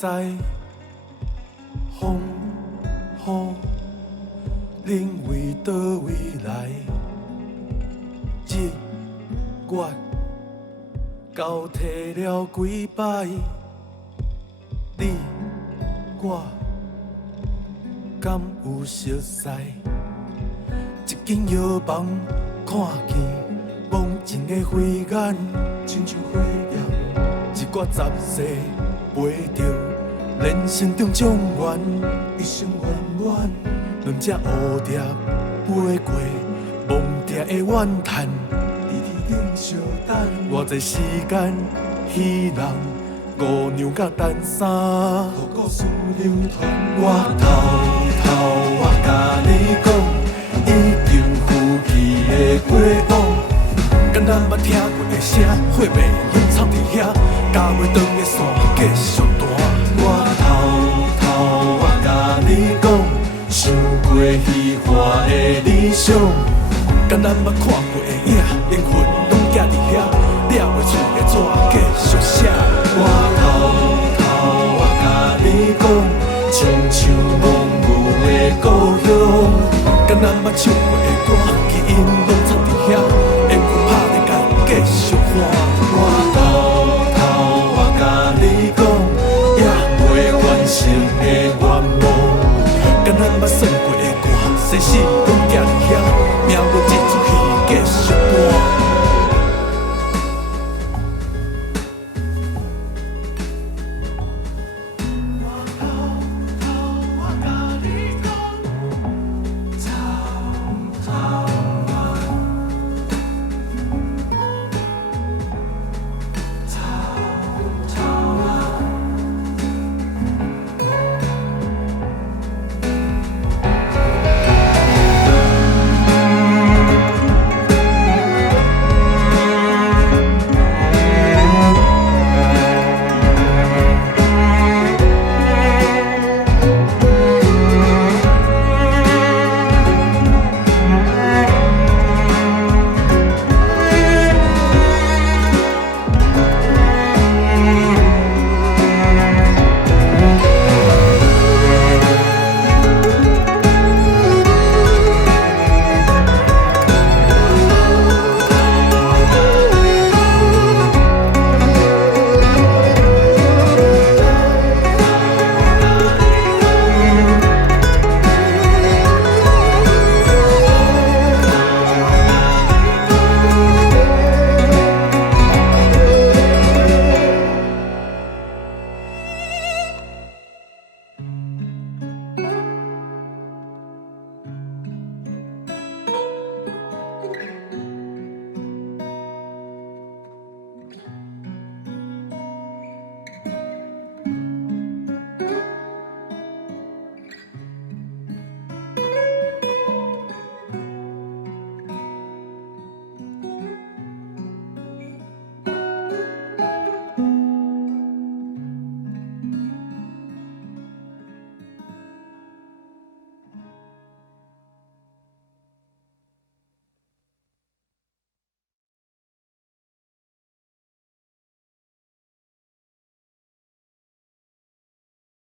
在，风雨恁为倒位来？日月交替了几摆，你我敢有熟悉？一间药房看见梦境的花眼，亲像花叶，一挂杂碎陪着人生中状元，一生圆满。两只蝴蝶飞过梦中的怨叹，伫天顶相等。偌济时间，彼人五娘甲单衫，互故事流传。我甲你讲。已经浮去的过往，敢咱捌听过的声，火苗永藏伫遐，加袂长的线继续弹。我甲你讲，想过虚幻的理想，敢咱捌看过的影，灵魂拢寄伫遐，了袂出的纸继续写。我甲你讲，亲像梦舞的故乡。敢咱捌唱过的歌，基因拢藏伫遐，缘分拍咧甲继续看。我甲你讲，也袂完成的愿望。敢咱捌算过的歌，生死。